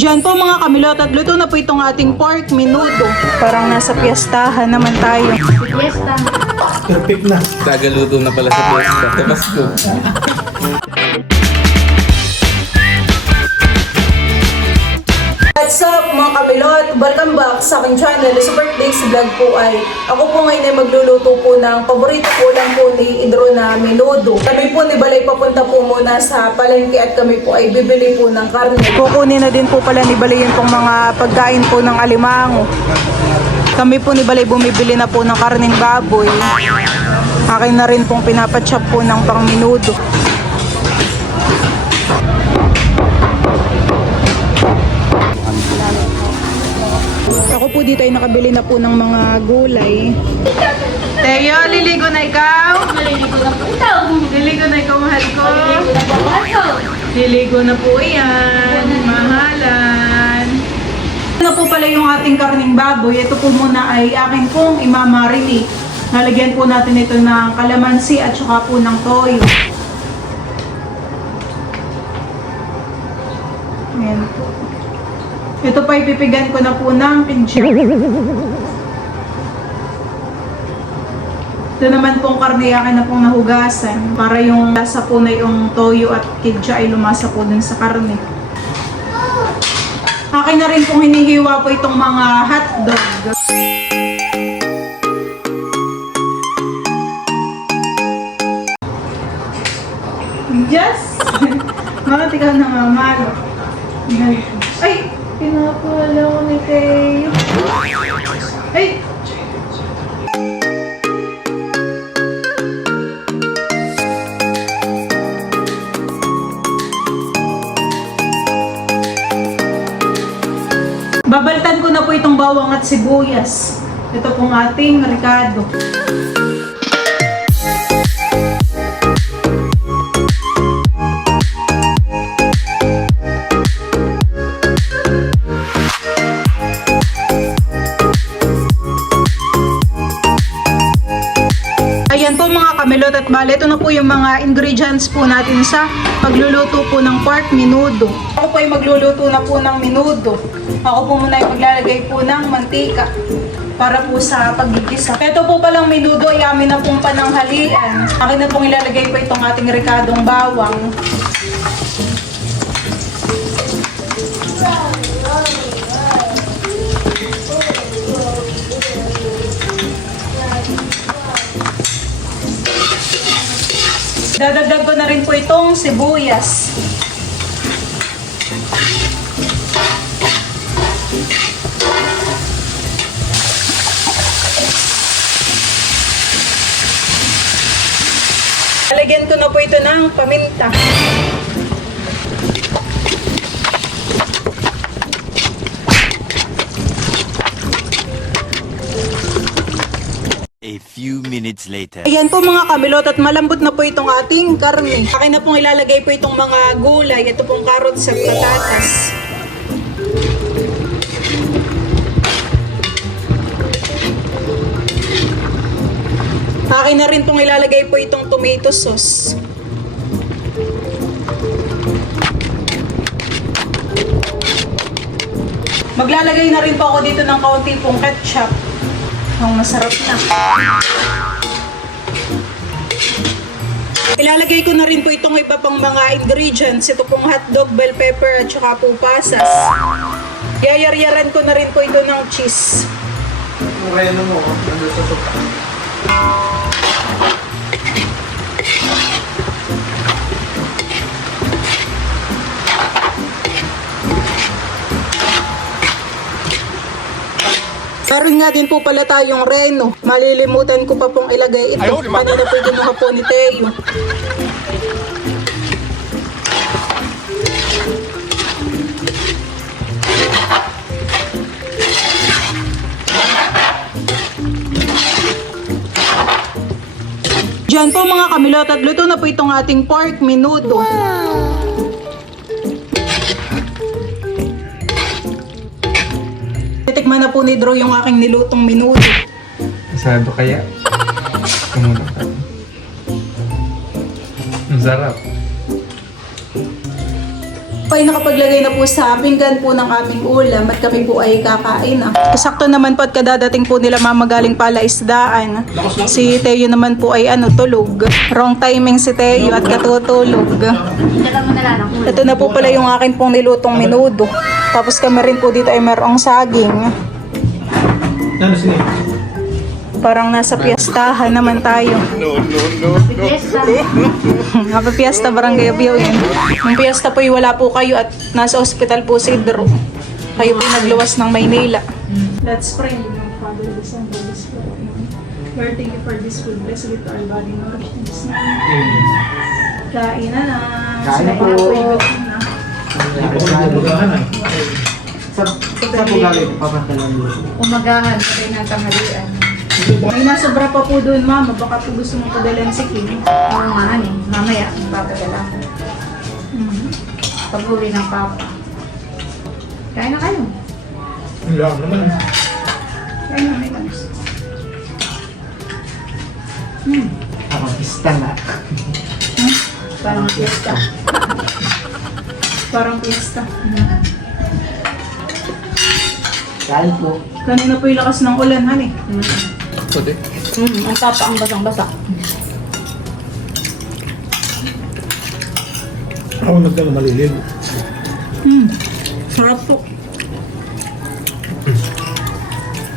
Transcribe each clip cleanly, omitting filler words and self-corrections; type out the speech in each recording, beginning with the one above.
Diyan po mga kamilot at luto na po itong ating pork menudo. Parang nasa piyestahan naman tayo. Fiesta. Perfect na. Tagaluto na pala sa piyesta. Tapos ko. What's up mga kamilot? Welcome back sa aking channel. Super Days Vlog po ay ako po ngayon ay magluluto po ng paborito po lang po ni Idro na menudo. Kami po ni Balay papunta po muna sa palengke at kami po ay bibili po ng karne. Kukunin na din po pala ni Balay yung pong mga pagkain po ng alimango. Kami po ni Balay bumibili na po ng karneng baboy. Akin na rin pong pinapachop po ng pang menudo. Ako po dito ay nakabili na po ng mga gulay. Teo, liligo na ikaw? Naliligo na po ito. Liligo na ikaw, mahal ko. Naliligo na po ako. Liligo na po yan. Mahalan. Ano po pala yung ating karning baboy? Ito po muna ay akin pong imamarinate. Nalagyan po natin ito ng kalamansi at saka po ng toyo. Ayan po. Ito pa ipipigan ko na po ng pinche. Ito naman pong karne akin na pong nahugasan para yung lasa po na yung toyo at kidja ay lumasa po dun sa karne. Akin na rin pong hinihiwa po itong mga hotdog. Yes! Mga tika na mamalo. Ay! Pinapala ko ni Teo. Ay! Babaltan ko na po itong bawang at sibuyas. Ito pong ating ricado. Ayan po mga kamilot at bale, ito na po yung mga ingredients po natin sa pagluluto po ng pork menudo. Ako po ay magluluto na po ng menudo. Ako po muna ay maglalagay po ng mantika para po sa paggigisa. Ito po palang menudo ay amin na pong pananghalian. Akin na pong ilalagay po itong ating ricadong bawang. Dadagdag ko na rin po itong sibuyas. Lalagyan ko na po ito ng paminta. A few minutes later. Ayan po mga kamilot at malambot na po itong ating karne. Akin na pong ilalagay po itong mga gulay. Ito pong carrots at patatas. Akin na rin pong ilalagay po itong tomato sauce. Maglalagay na rin po ako dito ng kaunti pong ketchup. Ang masarap na. Ilalagay ko na rin po itong iba pang mga ingredients. Ito pong hotdog, bell pepper, at saka po pasas. Yayaryaran ko na rin po ito ng cheese. Ang reno mo, nandun sa sopa. Meron nga din po pala tayong reno. Malilimutan ko pa pong ilagay ito. Kanina po kinuha po ni Teo. Diyan po mga kamilot at luto na po itong ating pork menudo. Titikman na po ni Drew yung aking nilutong menudo. Masado kaya? Kumuna ka. Ang sarap. Pa ay nakapaglagay na po sa pinggan po ng aming ulam at kami po ay kakain na. Sakto naman po at kadadating po nila mama galing palaisdaan. Si Teo naman po ay tulog. Wrong timing si Teo at katutulog. Dala mo na lang ang ulo. Ito na po pala yung akin pong nilutong menudo. Tapos kami rin po dito ay mayroong saging. Ano sini? Parang nasa piyestahan naman tayo. Fiesta. Happy Fiesta Barangay Abiyo yun. Yung piyesta po wala po kayo at nasa ospital po si Drew. Kayo po nagluwas ng Maynila. Let's pray. Father, the Son, and the Spirit. Lord, thank you for this food. Bless it to our body, nourish in this name. Kain na na. Kain na po. Sa po galing papatalan mo. Umagahan pa rin ang tanghalian. May nasobra pa po doon, mama. Baka po gusto mong padalan si Kim. Oo nga mamaya, papadala ko. Pabuli ng papa. Kain na kayo. Wala naman. Kain na, may manas. Ako, pista na. Parang fiesta. Parang piyesta. Kain po. Kanina po yung lakas ng ulan, honey. Puti. Ang papa ang basang-basa. Ako nagkano malilig. Sarap po.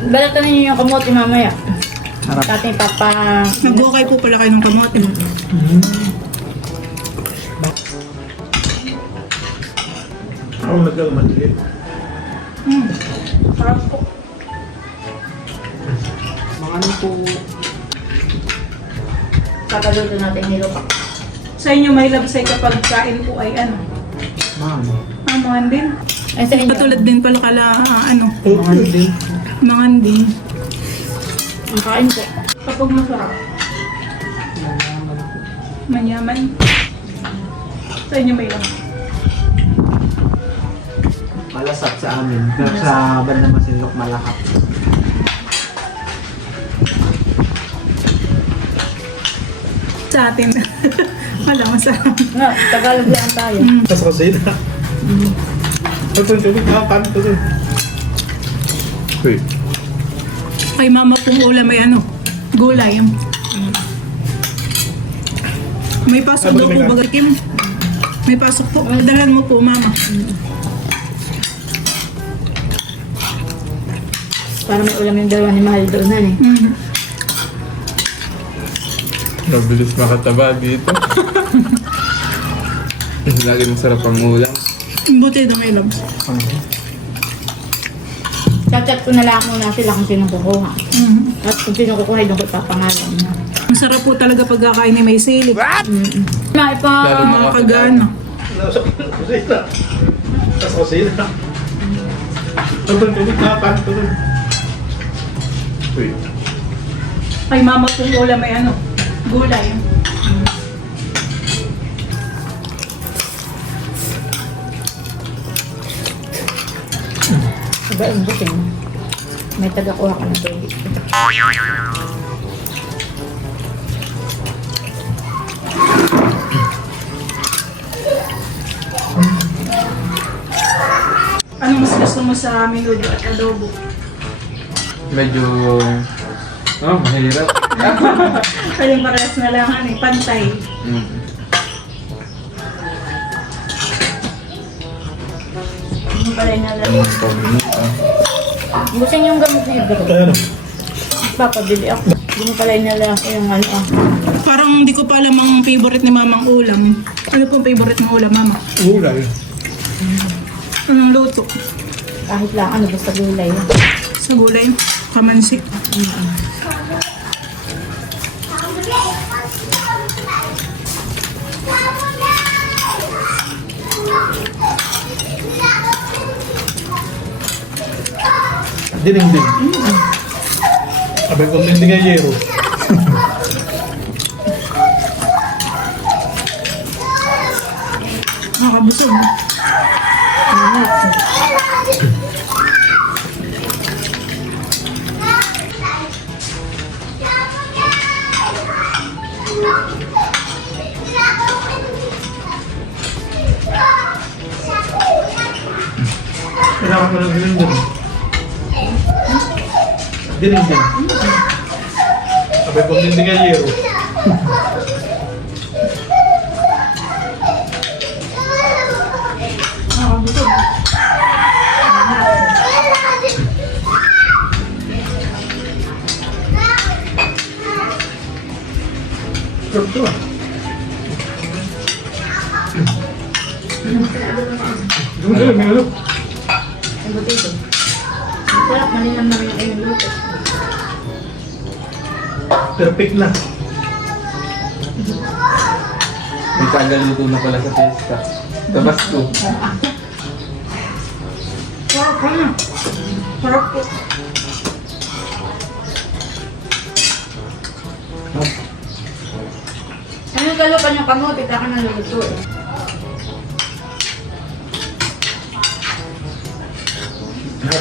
Balatan ninyo yung kamote mamaya. Harap. Sa ating papa. Nag-okay po pala kayo ng kamote. Ako nagkano malilig. Sarap po. Mga ano po. Kakaluto natin nilupak. Sa inyo may labsay kapag kain po ay Mga ano. Mangan din. Ay sa inyo. Katulad din pala kala Mga ano din. mangan din. Ang kain po. Kapag masarap. Manyaman. Sa inyo may lang. Malasap sa amin. Pero sa banda Masinlok malakap. Sa atin. Wala, masarap. No, Tagalog lang tayo. Tapos kasi na. Ito yung tubig. Paano ito doon? Uy. Kay mama pong ulam may gulay. May pasok daw po baga Kim. May pasok po. Dalhan mo po mama. Para may ulam yung dalawa ni Mahal doon na eh. Mabilis makataba dito. Lagi masarap ang ulam. Buti daw may labs. Chat-chat ko na lang muna sila kung sino kukuha. At kung sino kukuha, doon ko papangalan na. Masarap po talaga pagkakain ni may silip. Na, ipa... Lalo na Makagana. Nasa kusina. Nasa kusina. Ito yung tubig. Paano ito doon? Uy. Kay mama pong ulam may gulay. Iba yung buting. May taga-kuha ka ng tubig. Ano mas gusto mo sa menudo at adobo? Medyo... mahirap. Kaling parehas na lang pantay. Yung pala na lang. Gusto niyo yung gamot na ibro. Kaya ano? Papabili ako. Hindi mo pala inalaki yung Parang hindi ko pa alam ang favorite ni mamang ulam. Ano pong favorite ng ulam, mama? Ulay. Anong luto? kahit lang basta gulay. Sa gulay, kamansi. Dinding. Abay kong dinding ay yero. Nakabusog. Parang walang ganun din. Dinig din. Sabi ko hindi nga yero. Sarap to ah. May halok. Ang butito. Ang sarap, malinam na rin ang inyong luto. Perfect na. May tagaluto na pala sa pesta. Tabasco. Sarap ka na. Sarap po. Ano yung kalupan yung kamote, taka na luto eh.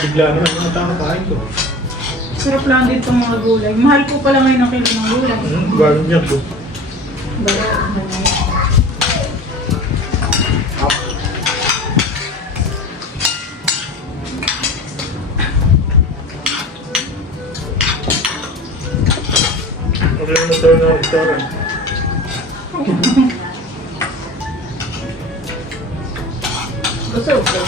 Bigla naman yung tama kain ko. Sarap lang din itong mga gulay. Mahal po pala ngayon ang kilo ng gulay. Bagong yan to. Okay na tayo na restaurant. Busog ko.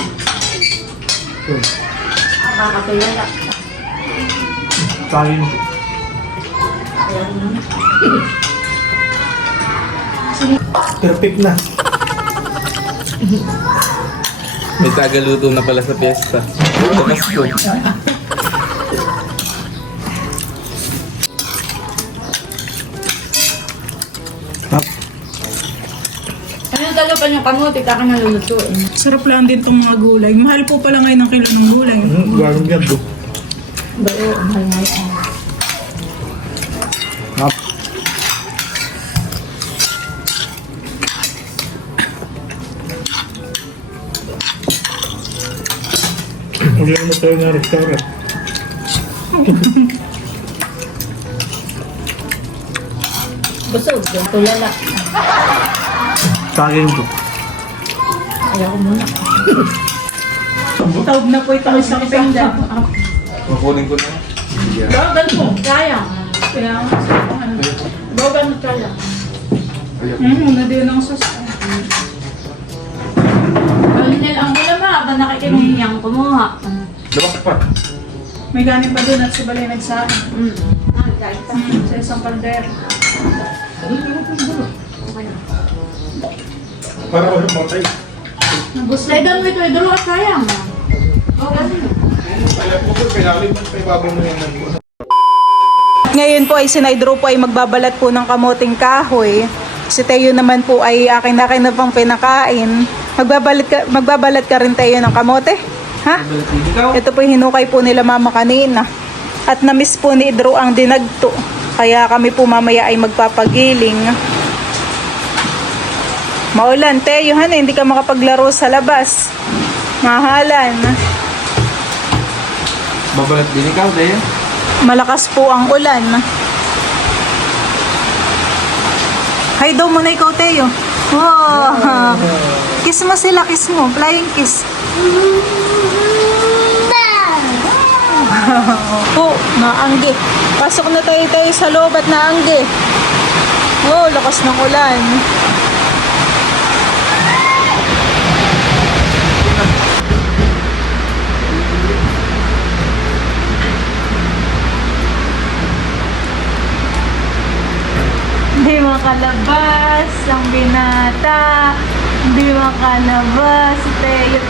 Nakakatulala. Kain ko. Perfect na. May tagaluto na pala sa pesta. Tabasco. Ano yung kalupan yung kamote, taka na luto eh. Sarap lang din itong mga gulay. Mahal po pala ngayon ang kilo ng gulay. Bagong yan to. Pero, mahal nga yan. Okay na tayo na restaurant. Busog ko, tulala. Kain ko. Ayaw ko muna. Tawag na po itong isang penda. Kukunin ko na. Bagal mo, sayang. Kaya, Bagal mo, sayang. muna din ang sus. Balik nila ang ulam ha, ba nakikinihiyang kumuha. Labak pa. May ganin pa doon at si Balay nagsabi. Kahit pa. Sa isang kaldero. Para ko sa matay. Slide down mo ito, idolo ka sayang. Bagal mo. Alam ko po, pinalin mo pa ibabang mo yan. Ngayon po ay si Naidro po ay magbabalat po ng kamoting kahoy. Si Teo naman po ay akin na pang pinakain. Magbabalat ka rin Teo ng kamote? Ha? Ito po yung hinukay po nila mama kanina. At namiss po ni Idro ang dinagto. Kaya kami po mamaya ay magpapagiling. Maulan, Teo, hindi ka makapaglaro sa labas. Mahalan. Babalat din ikaw, Deo. Malakas po ang ulan. Hi daw muna ikaw, Teo. Wow. Kiss mo sila, kiss mo. Flying kiss. Po, naanggi. Pasok na tayo sa loob at naanggi. Wow, lakas ng ulan. Hindi makalabas ang binata. Hindi makalabas si Teo.